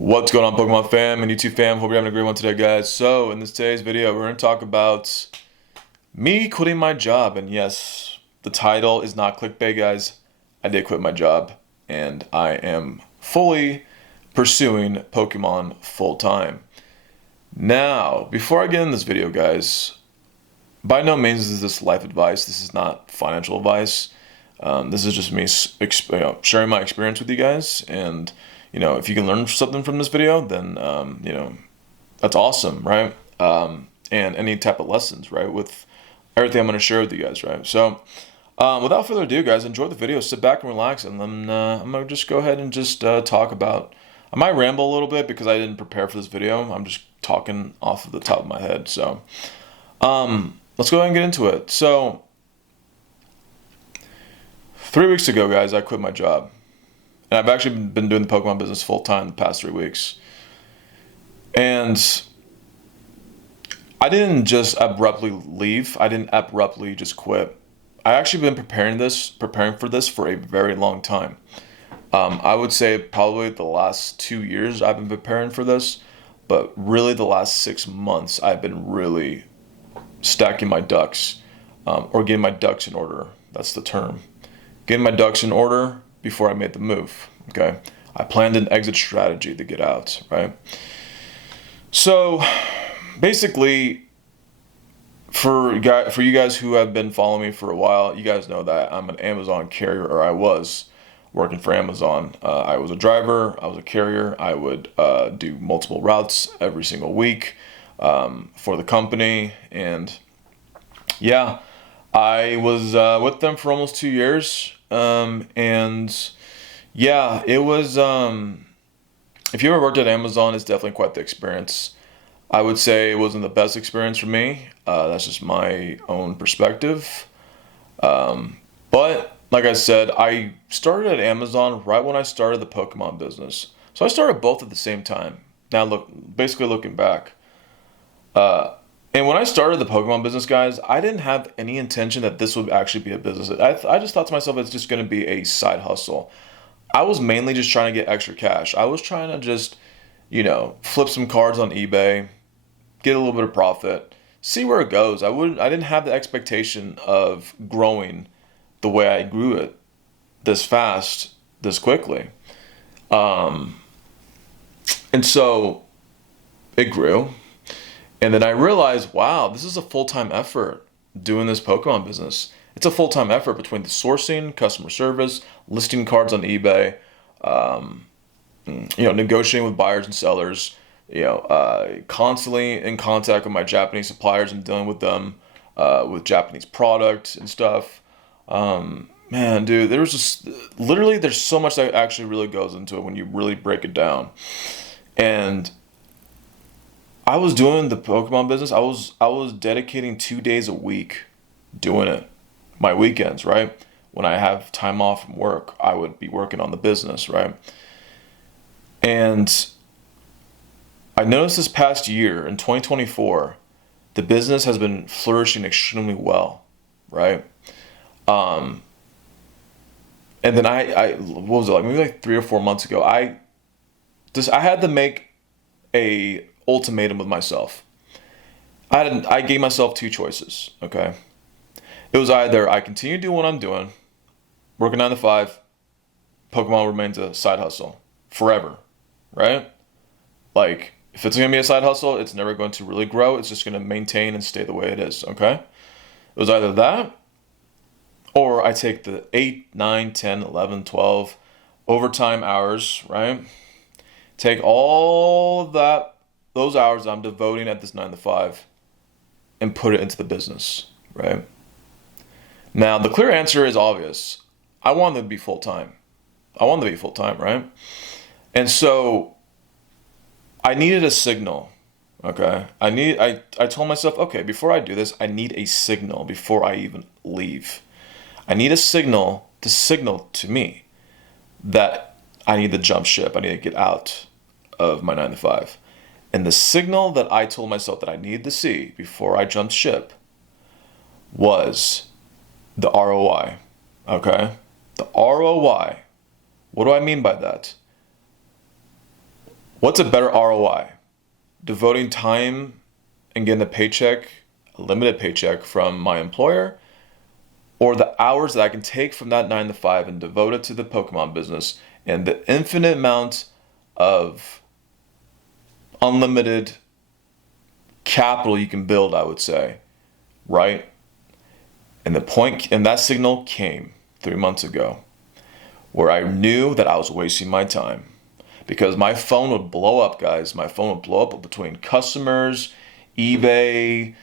What's going on, Pokemon fam and YouTube fam? Hope you're having a great one today, guys. So, in today's video, we're going to talk about me quitting my job. And yes, the title is not clickbait, guys. I did quit my job, and I am fully pursuing Pokemon full time. Now, before I get in this video, guys, by no means is this life advice. This is not financial advice. This is just me sharing my experience with you guys. And, if you can learn something from this video, then, that's awesome, right? And any type of lessons, right? With everything I'm going to share with you guys, right? So, without further ado, guys, enjoy the video. Sit back and relax. And then I'm going to just go ahead and just talk about... I might ramble a little bit because I didn't prepare for this video. I'm just talking off of the top of my head. So, let's go ahead and get into it. So, 3 weeks ago, guys, I quit my job. And I've actually been doing the Pokemon business full time the past 3 weeks. And I didn't just abruptly leave. I didn't abruptly just quit. I actually been preparing for this for a very long time. I would say probably the last 2 years I've been preparing for this, but really the last 6 months I've been really stacking my ducks, or getting my ducks in order. That's the term. Getting my ducks in order before I made the move, okay? I planned an exit strategy to get out, right? So, basically, for you guys who have been following me for a while, you guys know that I'm an Amazon carrier, or I was working for Amazon. I was a driver, I was a carrier. I would do multiple routes every single week for the company, and yeah, I was with them for almost 2 years. And yeah, it was, if you ever worked at Amazon, it's definitely quite the experience. I would say it wasn't the best experience for me. That's just my own perspective. But like I said, I started at Amazon right when I started the Pokemon business. So I started both at the same time. Now basically looking back, and when I started the Pokemon business, guys, I didn't have any intention that this would actually be a business. I just thought to myself, it's just going to be a side hustle. I was mainly just trying to get extra cash. I was trying to just, flip some cards on eBay, get a little bit of profit, see where it goes. I didn't have the expectation of growing the way I grew it this fast, this quickly. And so it grew. And then I realized, wow, this is a full-time effort doing this Pokemon business. It's a full-time effort between the sourcing, customer service, listing cards on eBay, negotiating with buyers and sellers, constantly in contact with my Japanese suppliers and dealing with them with Japanese product and stuff. Man, dude, there's so much that actually really goes into it when you really break it down. And I was doing the Pokemon business. I was dedicating 2 days a week doing it. My weekends, right? When I have time off from work, I would be working on the business, right? And I noticed this past year, in 2024, the business has been flourishing extremely well, right? And then what was it, like maybe like 3 or 4 months ago, I had to make a ultimatum with myself. I gave myself 2 choices, okay? It was either I continue doing what I'm doing, working 9 to 5, Pokemon remains a side hustle forever, right? Like, if it's going to be a side hustle, it's never going to really grow. It's just going to maintain and stay the way it is, okay? It was either that, or I take the 8, 9, 10, 11, 12 overtime hours, right? Take all of those hours I'm devoting at this 9 to 5 and put it into the business, right? Now, the clear answer is obvious. I wanted to be full-time. Right? And so I needed a signal, okay? I told myself, okay, before I do this, I need a signal before I even leave. I need a signal to signal to me that I need to jump ship. I need to get out of my 9 to 5. And the signal that I told myself that I needed to see before I jumped ship was the ROI, okay? The ROI. What do I mean by that? What's a better ROI? Devoting time and getting a paycheck, a limited paycheck from my employer, or the hours that I can take from that 9 to 5 and devote it to the Pokemon business and the infinite amount of unlimited capital you can build, I would say, right? And that signal came 3 months ago where I knew that I was wasting my time because my phone would blow up, guys. My phone would blow up between customers, eBay,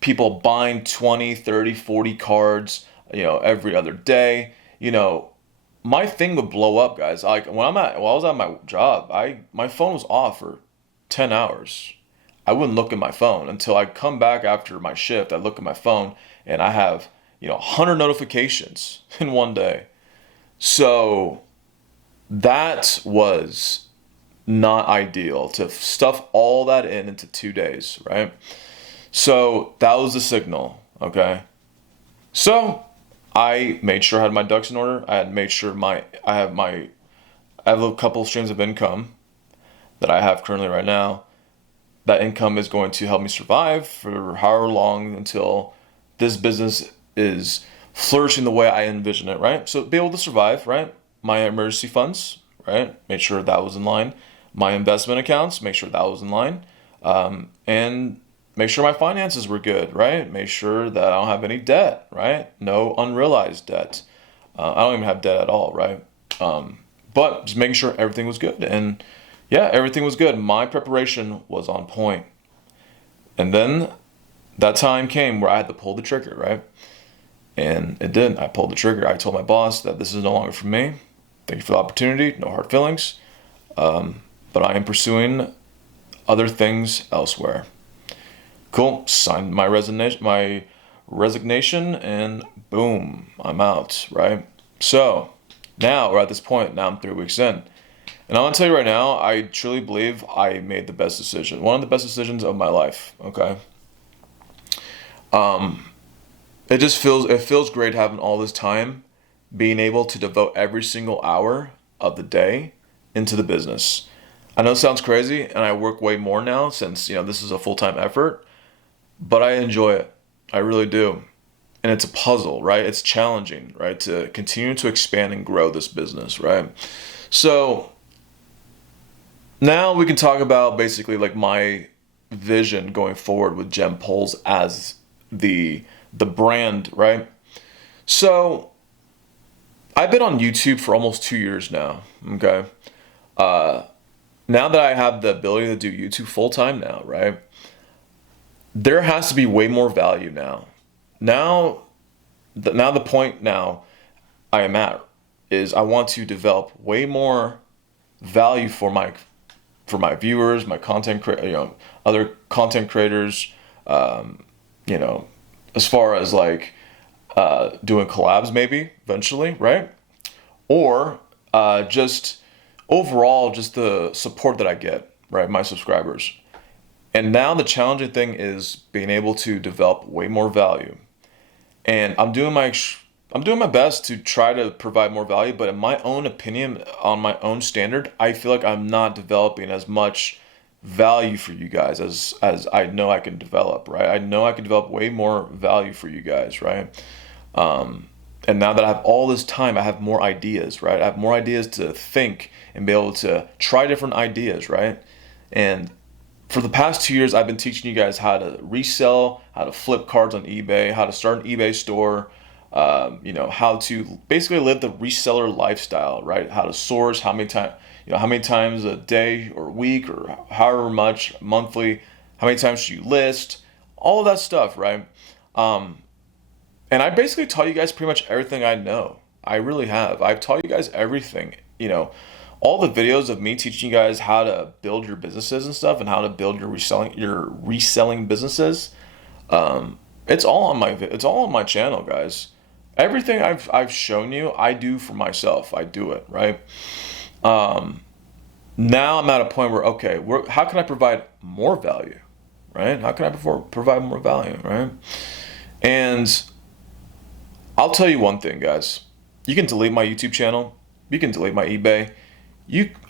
people buying 20, 30, 40 cards, every other day. My thing would blow up, guys. Like when I was at my job, my phone was off for 10 hours. I wouldn't look at my phone until I come back after my shift. I look at my phone and I have, 100 notifications in one day. So that was not ideal to stuff all that into 2 days, right? So that was the signal, okay? So I made sure I had my ducks in order. I had made sure I have a couple streams of income that I have currently right now. That income is going to help me survive for however long until this business is flourishing the way I envision it, right? So be able to survive, right? My emergency funds, right? Make sure that was in line. My investment accounts, make sure that was in line. And make sure my finances were good, right? Make sure that I don't have any debt, right? No unrealized debt. I don't even have debt at all, right? But just making sure everything was good. And yeah, everything was good. My preparation was on point. And then that time came where I had to pull the trigger, right? And it did. I pulled the trigger. I told my boss that this is no longer for me. Thank you for the opportunity. No hard feelings. But I am pursuing other things elsewhere. Cool. Signed my resignation, and boom, I'm out, right? So now we're at this point. Now I'm 3 weeks in. And I want to tell you right now, I truly believe I made the best decision. One of the best decisions of my life, okay? It feels great having all this time, being able to devote every single hour of the day into the business. I know it sounds crazy, and I work way more now since, this is a full-time effort, but I enjoy it. I really do. And it's a puzzle, right? It's challenging, right? To continue to expand and grow this business, right? So now we can talk about basically like my vision going forward with Gem Polls as the brand, right? So I've been on YouTube for almost 2 years now, okay? Now that I have the ability to do YouTube full time now, right? There has to be way more value now. The point now I am at is I want to develop way more value for my viewers, my other content creators, as far as like doing collabs maybe eventually, right? Or just overall, just the support that I get, right? My subscribers. And now the challenging thing is being able to develop way more value. And I'm doing my best to try to provide more value, but in my own opinion, on my own standard, I feel like I'm not developing as much value for you guys as I know I can develop, right? I know I can develop way more value for you guys, right? And now that I have all this time, I have more ideas, right? I have more ideas to think and be able to try different ideas, right? And for the past 2 years, I've been teaching you guys how to resell, how to flip cards on eBay, how to start an eBay store, how to basically live the reseller lifestyle, right? How to source, how many times a day or week or however much monthly, how many times should you list, all of that stuff, right? And I basically taught you guys pretty much everything I know. I really have. I've taught you guys everything, all the videos of me teaching you guys how to build your businesses and stuff and how to build your reselling businesses. It's all on my channel, guys. Everything I've shown you, I do for myself. I do it, right? Now I'm at a point where, okay, how can I provide more value, right? How can I provide more value, right? And I'll tell you one thing, guys. You can delete my YouTube channel. You can delete my eBay.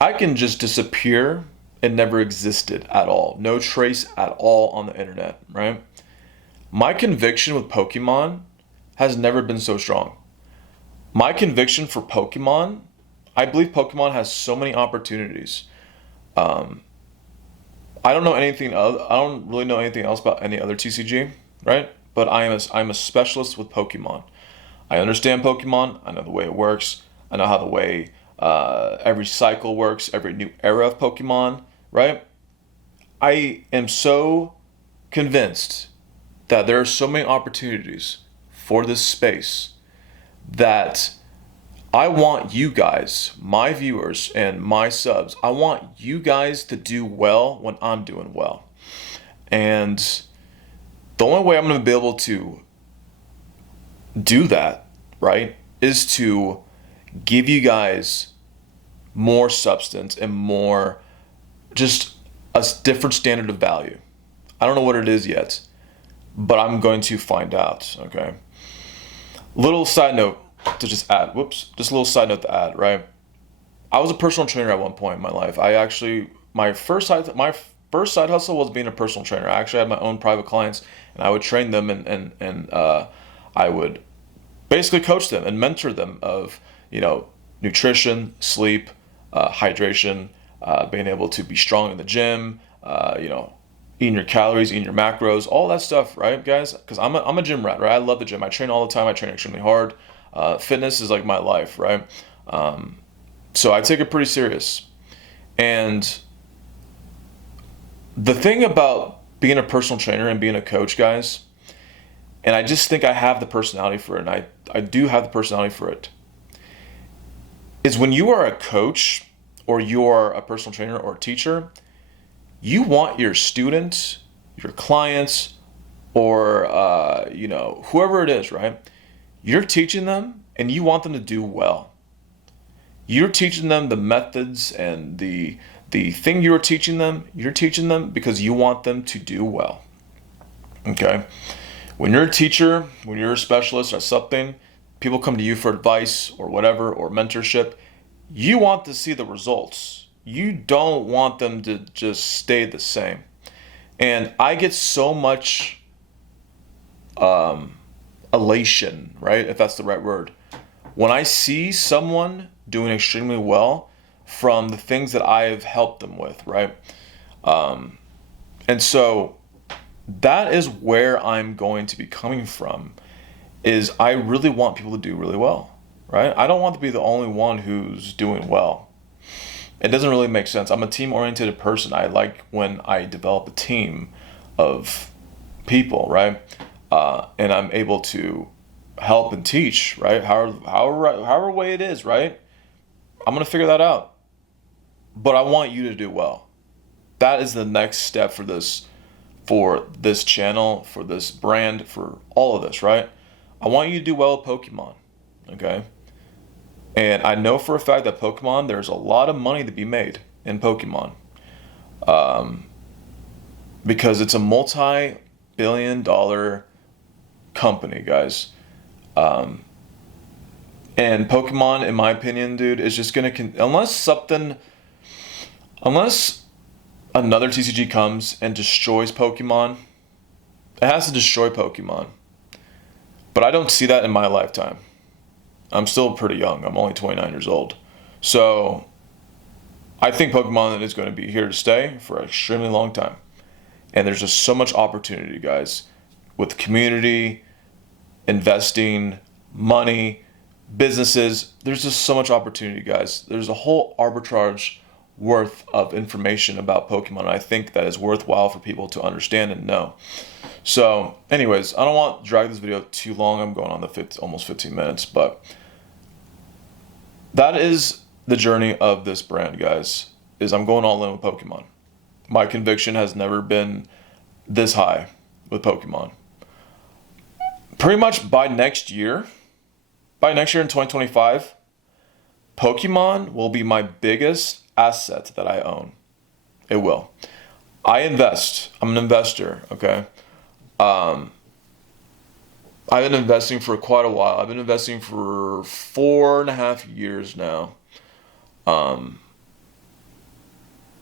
I can just disappear and never existed at all. No trace at all on the internet, right? My conviction with Pokemon has never been so strong. My conviction for Pokemon, I believe Pokemon has so many opportunities. Um, I don't know anything else. I don't really know anything else about any other TCG, right? But I'm a specialist with Pokemon. I understand Pokemon. I know the way it works. I know how the way every cycle works, every new era of Pokemon, right? I am so convinced that there are so many opportunities for this space that I want you guys, my viewers and my subs, I want you guys to do well when I'm doing well. And the only way I'm going to be able to do that, right, is to give you guys more substance and more just a different standard of value. I don't know what it is yet, but I'm going to find out, okay? Little side note to just add, just a little side note to add, right? I was a personal trainer at one point in my life. I actually, my first side hustle was being a personal trainer. I actually had my own private clients, and I would train them, and I would basically coach them and mentor them of, nutrition, sleep, hydration, being able to be strong in the gym, eating your calories, eating your macros, all that stuff, right, guys? Because I'm a gym rat, right? I love the gym. I train all the time. I train extremely hard. Fitness is like my life, right? So I take it pretty serious. And the thing about being a personal trainer and being a coach, guys, and I just think I have the personality for it, and I do have the personality for it, is when you are a coach or you're a personal trainer or a teacher, you want your students, your clients, or whoever it is, right? You're teaching them and you want them to do well. You're teaching them the methods and the thing you're teaching them because you want them to do well. Okay? When you're a teacher, when you're a specialist or something, people come to you for advice or whatever, or mentorship, you want to see the results. You don't want them to just stay the same. And I get so much elation, right? If that's the right word. When I see someone doing extremely well from the things that I have helped them with, right? And so that is where I'm going to be coming from, is I really want people to do really well, right? I don't want to be the only one who's doing well. It doesn't really make sense. I'm a team-oriented person. I like when I develop a team of people, right? And I'm able to help and teach, right? However way it is, right? I'm going to figure that out. But I want you to do well. That is the next step for this channel, for this brand, for all of this, right? I want you to do well with Pokemon, okay? And I know for a fact that Pokemon, there's a lot of money to be made in Pokemon. Because it's a multi-billion-dollar company, guys. And Pokemon, in my opinion, dude, is just gonna unless another TCG comes and destroys Pokemon, it has to destroy Pokemon. But I don't see that in my lifetime. I'm still pretty young. I'm only 29 years old. So I think Pokemon is going to be here to stay for an extremely long time. And there's just so much opportunity, guys, with community, investing, money, businesses. There's just so much opportunity, guys. There's a whole arbitrage worth of information about Pokemon. I think that is worthwhile for people to understand and know. So, anyways, I don't want to drag this video too long. I'm going on almost 15 minutes, but that is the journey of this brand, guys, is I'm going all in with Pokemon. My conviction has never been this high with Pokemon. Pretty much by next year in 2025, Pokemon will be my biggest asset that I own. It will. I invest. I'm an investor, okay? I've been investing for quite a while. I've been investing for 4.5 years now.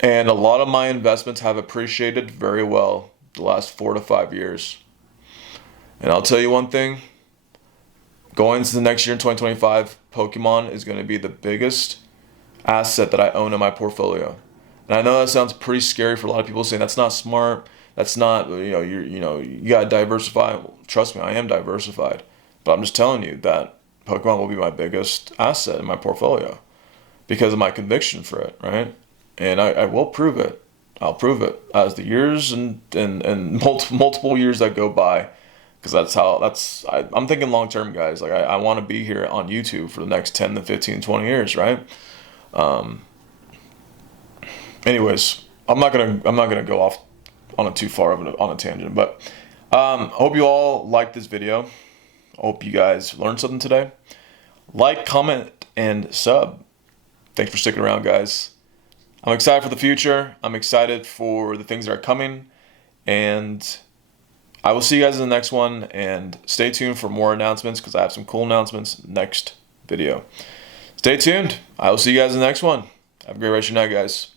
And a lot of my investments have appreciated very well the last 4 to 5 years. And I'll tell you one thing, going into the next year in 2025, Pokemon is going to be the biggest asset that I own in my portfolio. And I know that sounds pretty scary for a lot of people saying that's not smart. That's not, you got to diversify. Well, trust me, I am diversified. But I'm just telling you that Pokemon will be my biggest asset in my portfolio because of my conviction for it, right? And I will prove it. I'll prove it as the years and multiple years that go by, because I'm thinking long term, guys. Like I want to be here on YouTube for the next 10 to 15, 20 years, right? Um, anyways, I'm not gonna go off on a too far of on a tangent, but hope you all liked this video. Hope you guys learned something today. Like, comment, and sub. Thanks for sticking around, guys. I'm excited for the future. I'm excited for the things that are coming. And I will see you guys in the next one. And stay tuned for more announcements because I have some cool announcements next video. Stay tuned. I will see you guys in the next one. Have a great rest of your night, guys.